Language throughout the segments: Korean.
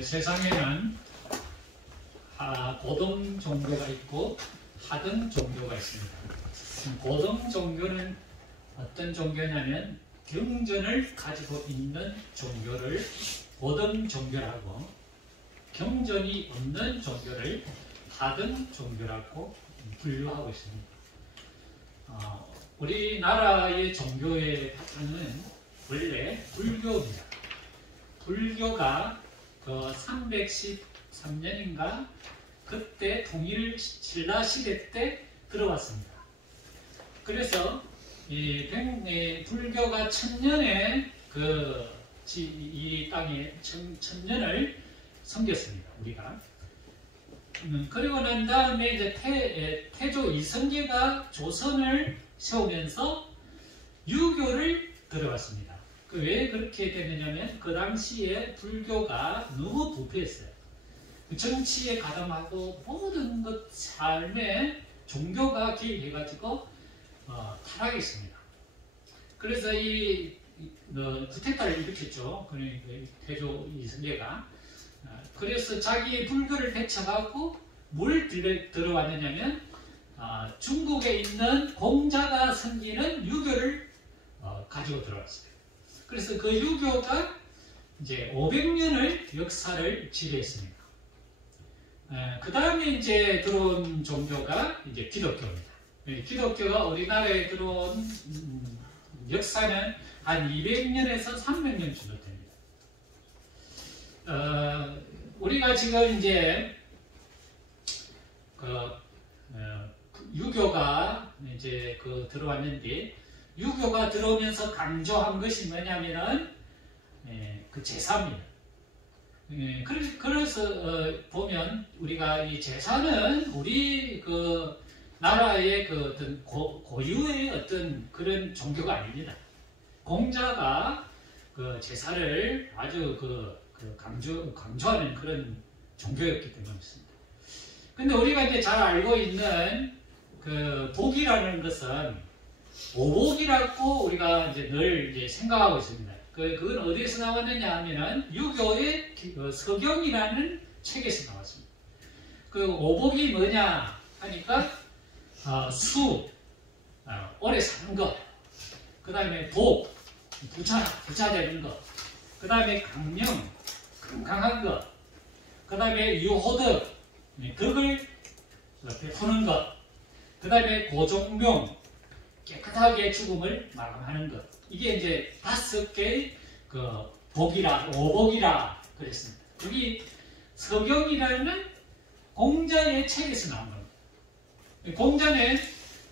세상에는 고등 종교가 있고 하등 종교가 있습니다. 고등 종교는 어떤 종교냐면 경전을 가지고 있는 종교를 고등 종교라고, 경전이 없는 종교를 하등 종교라고 분류하고 있습니다. 우리나라의 종교의 파트는 원래 불교입니다. 불교가 313년인가 그때 통일 신라 시대 때 들어왔습니다. 그래서 불교가 1000년에 이 땅에 1000년을 섬겼습니다. 우리가. 그리고 난 다음에 이제 태조 이성계가 조선을 세우면서 유교를 들어왔습니다. 왜 그렇게 되느냐면 그 당시에 불교가 너무 부패했어요. 정치에 가담하고 모든 것 삶에 종교가 개입해가지고 타락했습니다. 그래서 이 쿠데타를 일으켰죠. 태조 이성계가. 그래서 자기 불교를 배척하고 뭘 들어왔느냐면 중국에 있는 공자가 섬기는 유교를 가지고 들어왔어요. 그래서 그 유교가 이제 500년을 역사를 지배했습니다. 그 다음에 이제 들어온 종교가 이제 기독교입니다. 기독교가 우리나라에 들어온 역사는 한 200년에서 300년 정도 됩니다. 우리가 지금 이제 유교가 이제 들어왔는데, 유교가 들어오면서 강조한 것이 뭐냐면은 제사입니다. 그래서 보면 우리가 이 제사는 우리 나라의 어떤 고유의 어떤 그런 종교가 아닙니다. 공자가 제사를 아주 강조하는 그런 종교였기 때문이었습니다. 근데 우리가 이제 잘 알고 있는 복이라는 것은 오복이라고 우리가 이제 늘 이제 생각하고 있습니다. 그건 어디에서 나왔느냐 하면은 유교의 서경이라는 책에서 나왔습니다. 오복이 뭐냐 하니까 오래 사는 것, 그 다음에 복, 부자 되는 것, 그 다음에 강령, 건강한 것, 그 다음에 유호덕, 덕을 베푸는 것, 그 다음에 고종명, 깨끗하게 죽음을 마감하는 것. 이게 이제 5개의 오복이라 그랬습니다. 여기 서경이라는 공자의 책에서 나온 겁니다. 공자는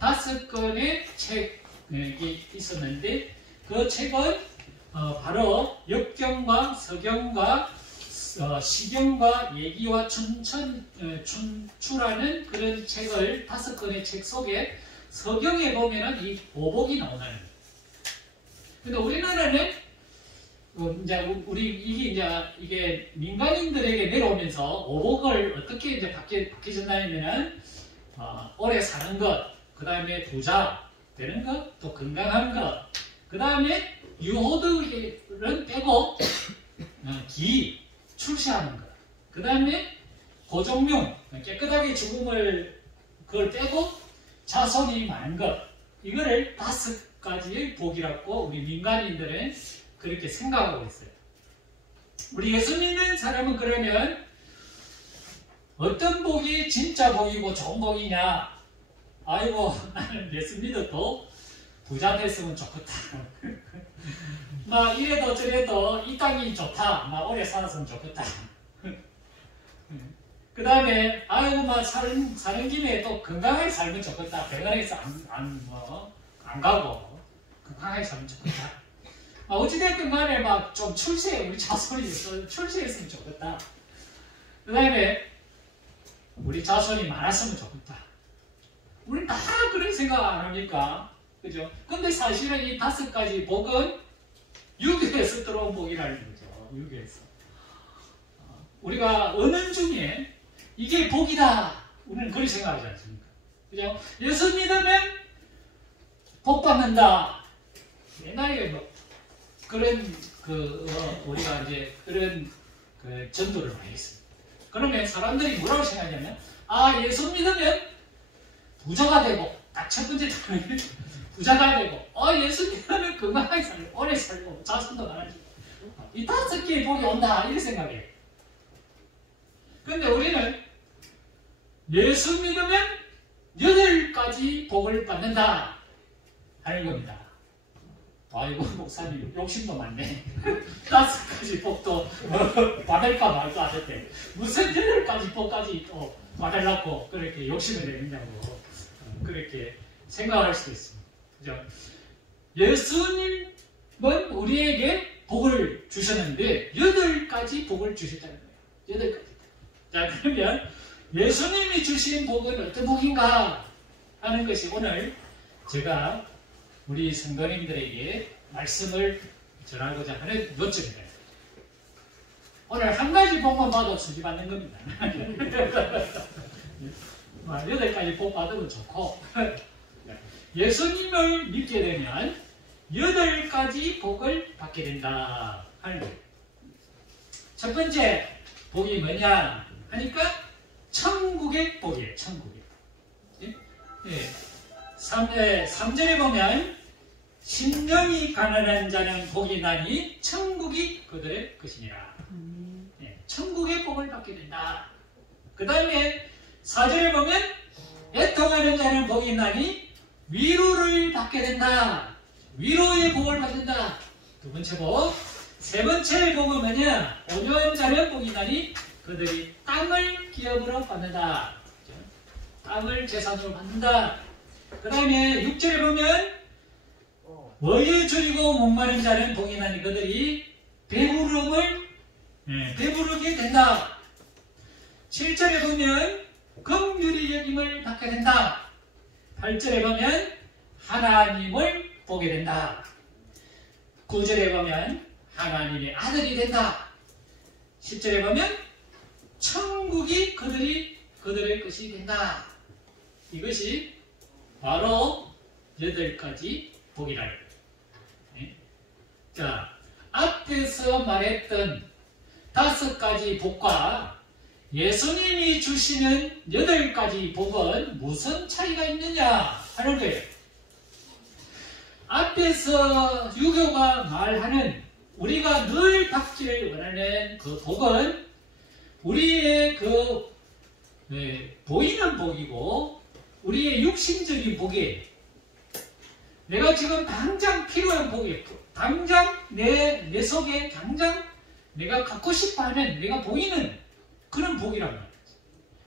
5권의 책이 있었는데, 그 책은 바로 역경과 서경과 시경과 예기와 춘추라는 그런 책을 5권의 책 속에 서경에 보면은 이 오복이 나온다는 거예요. 근데 우리나라는 이게 민간인들에게 내려오면서 오복을 어떻게 이제 바뀌어졌냐면은 오래 사는 것, 그 다음에 부자 되는 것, 또 건강한 것, 그 다음에 유호덕은 빼고 출세하는 것, 그 다음에 고종명, 깨끗하게 죽음을 그걸 빼고 자손이 많은 것, 이거를 5가지의 복이라고 우리 민간인들은 그렇게 생각하고 있어요. 우리 예수 믿는 사람은 그러면 어떤 복이 진짜 복이고 좋은 복이냐? 아이고, 나는 예수 믿어도 부자 됐으면 좋겠다. 막 이래도 저래도 이 땅이 좋다. 막 오래 살았으면 좋겠다. 그 다음에 아이고 막 사는 김에 또 건강하게 살면 좋겠다. 병원에서 안 가고 건강하게 살면 좋겠다. 어찌됐든 간에 막 좀 우리 자손이 출세했으면 좋겠다. 그 다음에 우리 자손이 많았으면 좋겠다. 우리는 다 그런 생각 안 합니까? 그죠? 근데 사실은 이 5가지 복은 유교에서 들어온 복이라는 거죠. 유교에서. 우리가 언어 중에 이게 복이다. 우리는 그렇게 생각하지 않습니까? 그죠? 예수 믿으면 복 받는다. 옛날에 그런 우리가 이제 그런 그 전도를 많이 했습니다. 그러면 사람들이 뭐라고 생각하냐면, 아, 예수 믿으면 부자가 되고, 딱 첫 번째 단어는 부자가 되고, 예수 믿으면 건강하게 살고, 오래 살고, 자손도 많아지고, 이 5개의 복이 온다, 이렇게 생각해요. 근데 우리는 예수 믿으면 8가지 복을 받는다 하는 겁니다. 아이고, 목사님 욕심도 많네. 5가지 복도 받을까 말까 하셨대. 무슨 8가지 복까지 또 받으려고 그렇게 욕심을 내느냐고 그렇게 생각할 수도 있습니다. 그죠? 예수님은 우리에게 복을 주셨는데 8가지 복을 주셨다는 거예요. 8가지. 자, 그러면 예수님이 주신 복은 어떤 복인가 하는 것이 오늘 제가 우리 성도님들에게 말씀을 전하고자 하는 요점입니다. 오늘 한 가지 복만 받아 수지받는 겁니다. 8가지 복 받으면 좋고, 예수님을 믿게 되면 8가지 복을 받게 된다 하는 거예요. 첫 번째 복이 뭐냐 하니까 천국의 복이에요. 천국의. 예. 3절에 보면 심령이 가난한 자는 복이 나니 천국이 그들의 것이니라. 예. 천국의 복을 받게 된다. 그 다음에 4절에 보면 애통하는 자는 복이 나니 위로를 받게 된다. 위로의 복을 받는다. 두 번째 복. 세 번째 복은 뭐냐? 온유한 자는 복이 나니 그들이 땅을 기업으로 받는다. 땅을 재산으로 받는다. 그 다음에 6절에 보면 뭐에 줄이고 목마른 자는 복이 나니 그들이 배부르게 된다. 7절에 보면 긍휼히 여김을 받게 된다. 8절에 보면 하나님을 보게 된다. 9절에 보면 하나님의 아들이 된다. 10절에 보면 천국이 그들의 것이 된다. 이것이 바로 8가지 복이라는 거예요. 네? 자, 앞에서 말했던 5가지 복과 예수님이 주시는 8가지 복은 무슨 차이가 있느냐 하는 거예요. 앞에서 유교가 말하는 우리가 늘 받기를 원하는 그 복은 우리의 보이는 복이고 우리의 육신적인 복이에요. 내가 지금 당장 필요한 복이에요. 당장 내 속에 당장 내가 갖고 싶어하는 내가 보이는 그런 복이란 말이에요.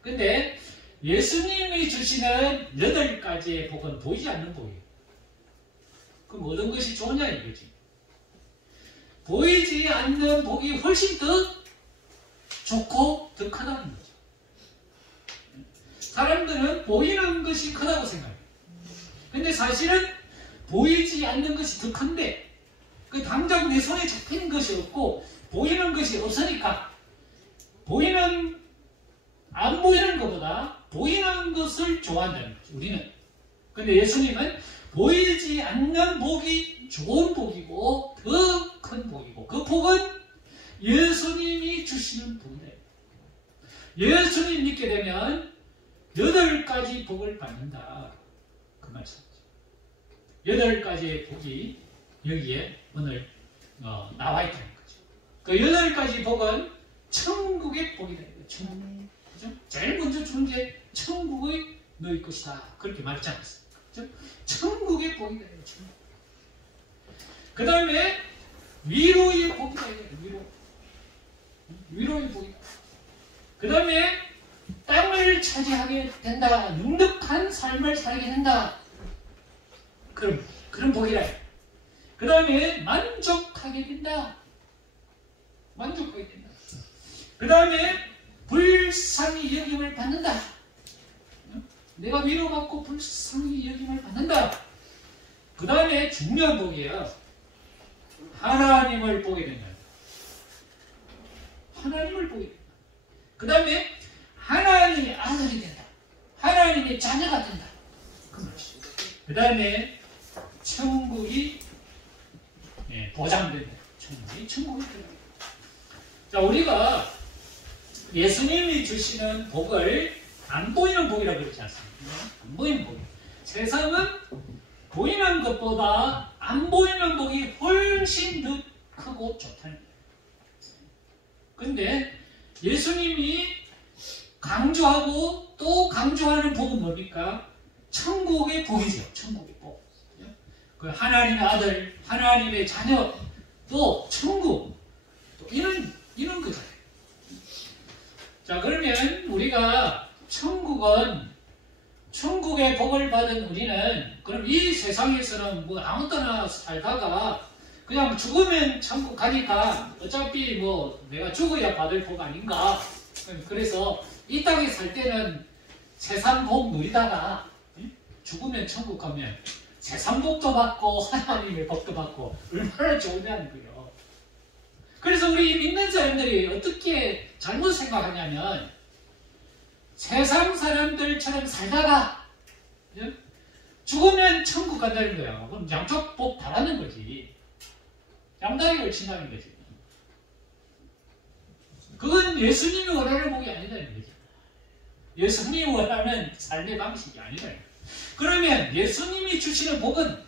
근데 예수님이 주시는 8가지의 복은 보이지 않는 복이에요. 그럼 어떤 것이 좋으냐 이거지. 보이지 않는 복이 훨씬 더 좋고 더 크다는 거죠. 사람들은 보이는 것이 크다고 생각해요. 근데 사실은 보이지 않는 것이 더 큰데 그 당장 내 손에 잡히는 것이 없고 보이는 것이 없으니까 안 보이는 것보다 보이는 것을 좋아한다는 거죠. 우리는. 근데 예수님은 보이지 않는 복이 좋은 복이고 더 큰 복이고 그 복은 예수님이 주시는 복이다. 예수님 믿게 되면 8가지 복을 받는다. 그 말씀이죠. 8가지의 복이 여기에 오늘 나와 있다는 거죠. 그 8가지 복은 천국의 복이다. 천국. 그죠? 제일 먼저 주는 게 천국의 너희 것이다. 그렇게 말했지 않았습니까? 그죠? 천국의 복이다. 천국. 그 다음에 위로의 복이다. 위로의 복이다. 그 다음에 땅을 차지하게 된다. 눅눅한 삶을 살게 된다. 그런 복이라. 그 다음에 만족하게 된다. 만족하게 된다. 그 다음에 불쌍히 여김을 받는다. 내가 위로받고 불쌍히 여김을 받는다. 그 다음에 중요한 복이에요. 하나님을 보게 된다. 하나님을 보게 된다. 그 다음에 하나님의 아들이 된다. 하나님의 자녀가 된다. 그 다음에 천국이 보장된다. 천국이 된다. 자, 우리가 예수님이 주시는 복을 안 보이는 복이라고 그러지 않습니까? 안 보이는 복. 세상은 보이는 것보다 안 보이는 복이 훨씬 더 크고 좋다는 거예요. 근데 예수님이 강조하고 또 강조하는 복은 뭡니까? 천국의 복이죠. 천국의 복. 그 하나님의 아들, 하나님의 자녀, 또 천국, 또 이런 거잖아요. 자, 그러면 우리가 천국의 복을 받은 우리는 그럼 이 세상에서는 뭐 아무 때나 살다가 그냥 죽으면 천국 가니까 어차피 뭐 내가 죽어야 받을 복 아닌가. 그래서 이 땅에 살 때는 세상 복 누리다가 죽으면 천국 가면 세상 복도 받고 하나님의 복도 받고 얼마나 좋으냐는 거예요. 그래서 우리 믿는 사람들이 어떻게 잘못 생각하냐면 세상 사람들처럼 살다가 죽으면 천국 간다는 거야. 그럼 양쪽 복 다 받는 거지. 양다리를 친다는 거지. 그건 예수님이 원하는 복이 아니라는 거지. 예수님이 원하는 삶의 방식이 아니라는 거야. 그러면 예수님이 주시는 복은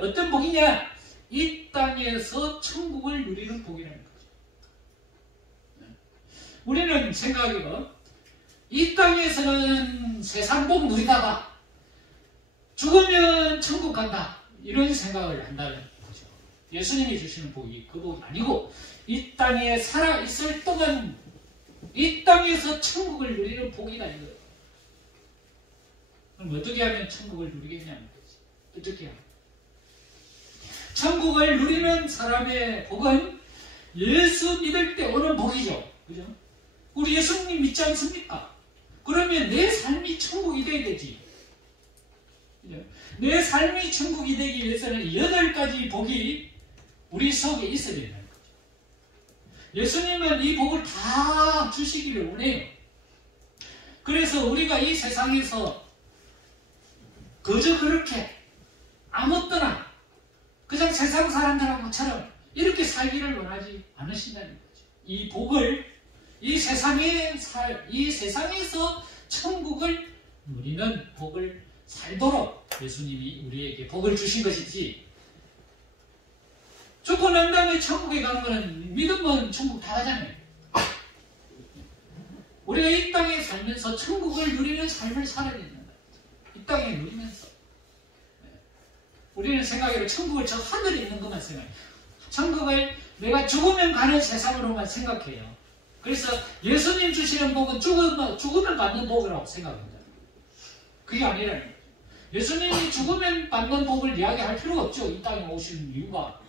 어떤 복이냐? 이 땅에서 천국을 누리는 복이라는 거죠. 우리는 생각해요. 이 땅에서는 세상 복 누리다가 죽으면 천국 간다. 이런 생각을 한다는 거죠. 예수님이 주시는 복이 그 복이 아니고 이 땅에 살아있을 동안 이 땅에서 천국을 누리는 복이다 이거예요. 그럼 어떻게 하면 천국을 누리겠냐는 거지. 어떻게 하면. 천국을 누리는 사람의 복은 예수 믿을 때 오는 복이죠. 그죠? 우리 예수님 믿지 않습니까? 그러면 내 삶이 천국이 돼야 되지. 그죠? 내 삶이 천국이 되기 위해서는 8가지 복이 우리 속에 있어야 된다는 거죠. 예수님은 이 복을 다 주시기를 원해요. 그래서 우리가 이 세상에서 그저 그렇게 아무 때나 그냥 세상 사람들하고처럼 이렇게 살기를 원하지 않으신다는 거죠. 이 복을 이 세상에서 천국을 누리는 복을 살도록 예수님이 우리에게 복을 주신 것이지. 죽고 난 다음에 천국에 가는 거는 믿으면 천국 다 가잖아요. 우리가 이 땅에 살면서 천국을 누리는 삶을 살아야 된다. 이 땅에 누리면서. 우리는 생각해도 천국을 저 하늘에 있는 것만 생각해요. 천국을 내가 죽으면 가는 세상으로만 생각해요. 그래서 예수님 주시는 복은 죽으면 받는 복이라고 생각합니다. 그게 아니라는 거예요. 예수님이 죽으면 받는 복을 이야기할 필요가 없죠. 이 땅에 오신 이유가.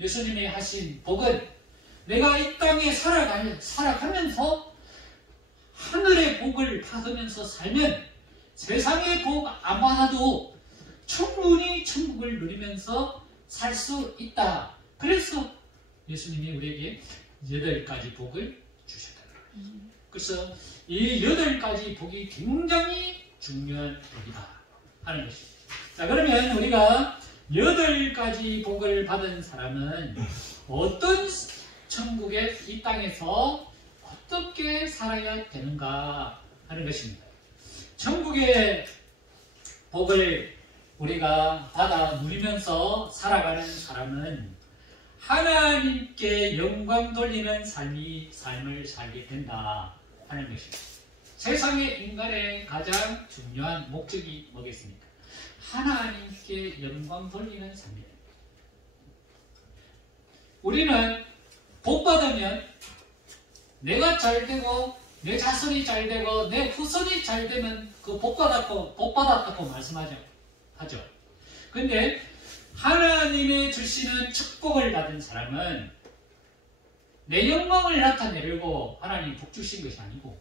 예수님이 하신 복은 내가 이 땅에 살아가면서 하늘의 복을 받으면서 살면 세상의 복 안 받아도 충분히 천국을 누리면서 살 수 있다. 그래서 예수님이 우리에게 8가지 복을 주셨다. 그래서 이 8가지 복이 굉장히 중요한 복이다 하는 것입니다. 자, 그러면 우리가 8가지 복을 받은 사람은 어떤 천국에 이 땅에서 어떻게 살아야 되는가 하는 것입니다. 천국의 복을 우리가 받아 누리면서 살아가는 사람은 하나님께 영광 돌리는 삶을 살게 된다 하는 것입니다. 세상의 인간의 가장 중요한 목적이 뭐겠습니까? 하나님께 영광 돌리는 삶이에요. 우리는 복 받으면 내가 잘 되고 내 자손이 잘 되고 내 후손이 잘 되면 그 복 받았다고 말씀하죠. 근데 하나님의 주시는 축복을 받은 사람은 내 영광을 나타내려고 하나님 복 주신 것이 아니고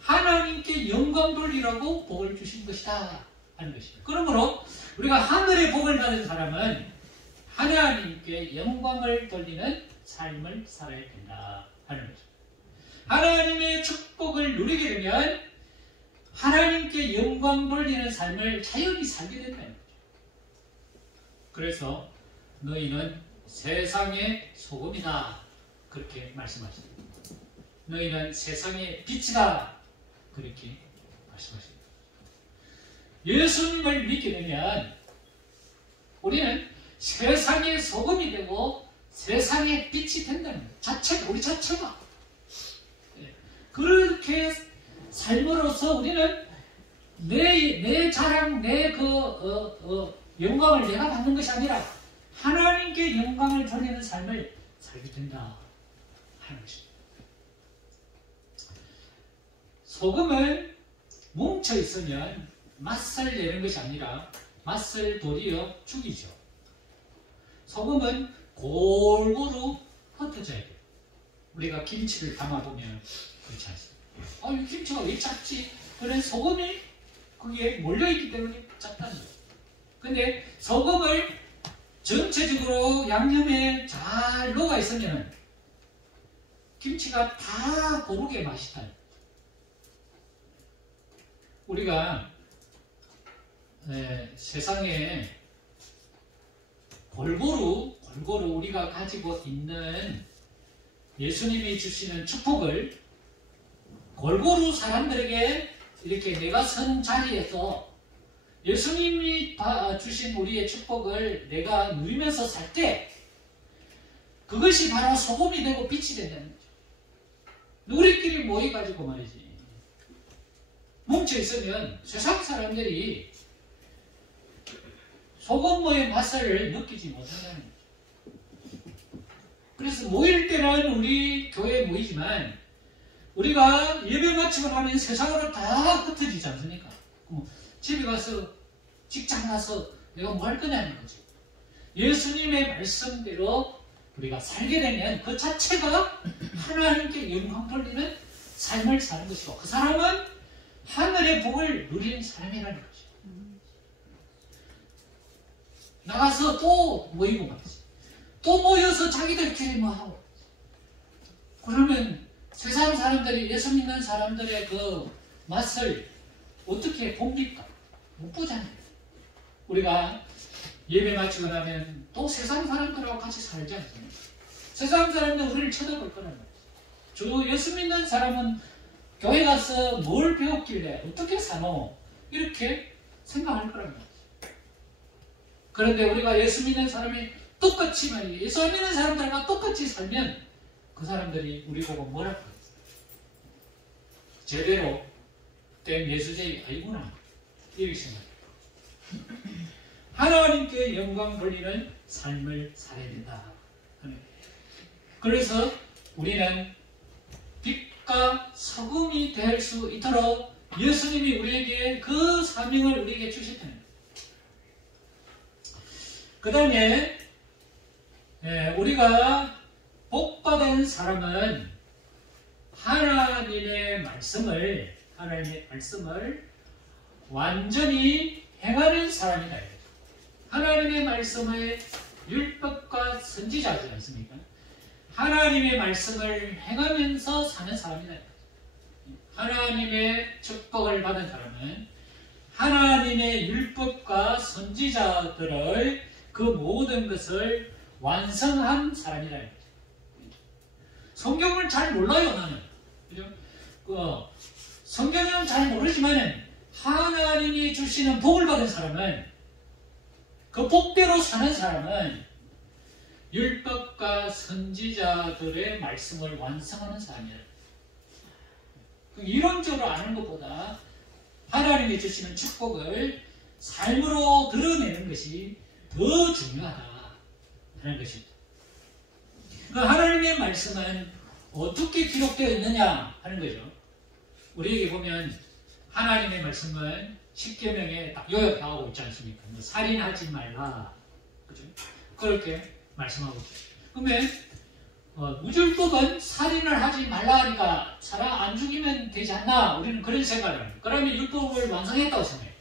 하나님께 영광 돌리라고 복을 주신 것이다 하는 것입니다. 그러므로 우리가 하늘의 복을 받은 사람은 하나님께 영광을 돌리는 삶을 살아야 된다 하는 것입니다. 하나님의 축복을 누리게 되면 하나님께 영광 돌리는 삶을 자연히 살게 된다는 거죠. 그래서 너희는 세상의 소금이다 그렇게 말씀하십니다. 너희는 세상의 빛이다. 그렇게 말씀하십니다. 예수님을 믿게 되면 우리는 세상의 소금이 되고 세상의 빛이 된다는 거예요. 자체가, 우리 자체가. 그렇게 삶으로써 우리는 내 자랑, 영광을 내가 받는 것이 아니라 하나님께 영광을 돌리는 삶을 살게 된다 하는 것입니다. 소금을 뭉쳐 있으면 맛을 내는 것이 아니라 맛을 도리어 죽이죠. 소금은 골고루 흩어져야 돼요. 우리가 김치를 담아보면 그렇지 않습니까? 이 김치가 왜 작지? 그런 소금이 거기에 몰려있기 때문에 작다는 거예요. 근데 소금을 전체적으로 양념에 잘 녹아 있으면 김치가 다 고르게 맛있다. 우리가 세상에 골고루 우리가 가지고 있는 예수님이 주시는 축복을 골고루 사람들에게 이렇게 내가 선 자리에서 예수님이 주신 우리의 축복을 내가 누리면서 살 때 그것이 바로 소금이 되고 빛이 된다는 거죠. 우리끼리 모여가지고 말이지 뭉쳐 있으면 세상 사람들이 소금의 맛을 느끼지 못한다는 거죠. 그래서 모일 때는 우리 교회에 모이지만 우리가 예배 마치고 나면 세상으로 다 흩어지지 않습니까? 집에 가서 직장 가서 내가 뭐 할 거냐는 거죠. 예수님의 말씀대로 우리가 살게 되면 그 자체가 하나님께 영광 돌리는 삶을 사는 것이고 그 사람은 하늘의 복을 누리는 사람이라는 거죠. 나가서 또 모이고 말이지. 또 모여서 자기들끼리 뭐 하고. 그러면 세상 사람들이 예수 믿는 사람들의 그 맛을 어떻게 봅니까? 못 보잖아요. 우리가 예배 마치고 나면 또 세상 사람들하고 같이 살지 않습니까? 세상 사람들 우리를 쳐다볼 거란 말이죠. 주 예수 믿는 사람은 교회 가서 뭘 배웠길래 어떻게 사노? 이렇게 생각할 거란 말이죠. 그런데 우리가 예수 믿는 사람이 똑같이 말이에요. 예수 안 믿는 사람들과 똑같이 살면 그 사람들이 우리 보고 뭐라고 해요? 제대로 된 예수제의 아이구나. 이렇게 생각해요. 하나님께 영광 돌리는 삶을 살아야 된다. 그래서 우리는 빛과 소금이 될 수 있도록 예수님이 우리에게 그 사명을 우리에게 주셨다는 거예요. 그 다음에 우리가 복받은 사람은 하나님의 말씀을 완전히 행하는 사람이다. 하나님의 말씀의 율법과 선지자지 않습니까? 하나님의 말씀을 행하면서 사는 사람이다. 하나님의 축복을 받은 사람은 하나님의 율법과 선지자들의 그 모든 것을 완성한 사람이다. 성경을 잘 몰라요, 나는. 그죠? 성경은 잘 모르지만은 하나님이 주시는 복을 받은 사람은 그 복대로 사는 사람은 율법과 선지자들의 말씀을 완성하는 사람이다. 이론적으로 아는 것보다 하나님이 주시는 축복을 삶으로 드러내는 것이 더 중요하다 하는 것입니다. 그 하나님의 말씀은 어떻게 기록되어 있느냐 하는 거죠. 우리에게 보면 하나님의 말씀은 10계명에 딱 요약하고 있지 않습니까? 뭐 살인하지 말라, 그죠? 그렇게 말씀하고 있죠. 그러면 무율법은 살인을 하지 말라 하니까 사람 안 죽이면 되지 않나? 우리는 그런 생각을 해요. 그러면 율법을 완성했다고 생각해요.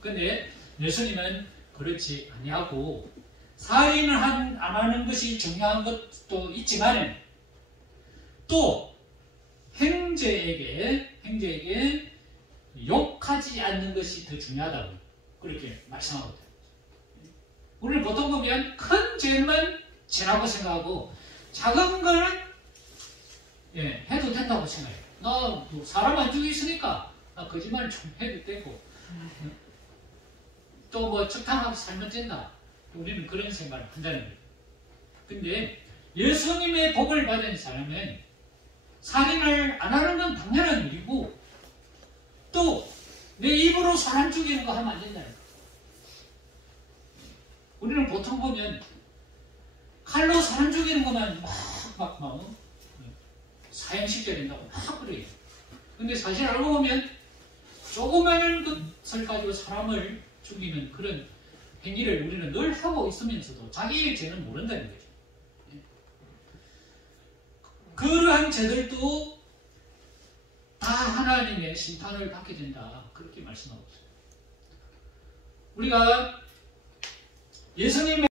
근데 예수님은 그렇지 아니하고 살인을 안 하는 것이 중요한 것도 있지만 또 형제에게 욕하지 않는 것이 더 중요하다고 그렇게 말씀하거든요. 우리는 보통 보면 큰 죄만 죄라고 생각하고 작은 거는 예, 해도 된다고 생각해요. 나뭐 사람 안 죽이으니까 나 거짓말 좀 해도 되고 또 뭐 적당하게 살면 된다. 우리는 그런 생각을 한다는 거예요. 근데 예수님의 복을 받은 사람은 살인을 안 하는 건 당연한 일이고 또 내 입으로 사람 죽이는 거 하면 안 된다는 거예요. 우리는 보통 보면 칼로 사람 죽이는 것만 막 사형시켜야 된다고 막 그래요. 근데 사실 알고 보면 조그마한 것을 가지고 사람을 죽이는 그런 행위를 우리는 늘 하고 있으면서도 자기의 죄는 모른다는 거죠. 그러한 죄들도 다 하나님의 심판을 받게 된다. 그렇게 말씀하고 있습니다. 우리가 예수님의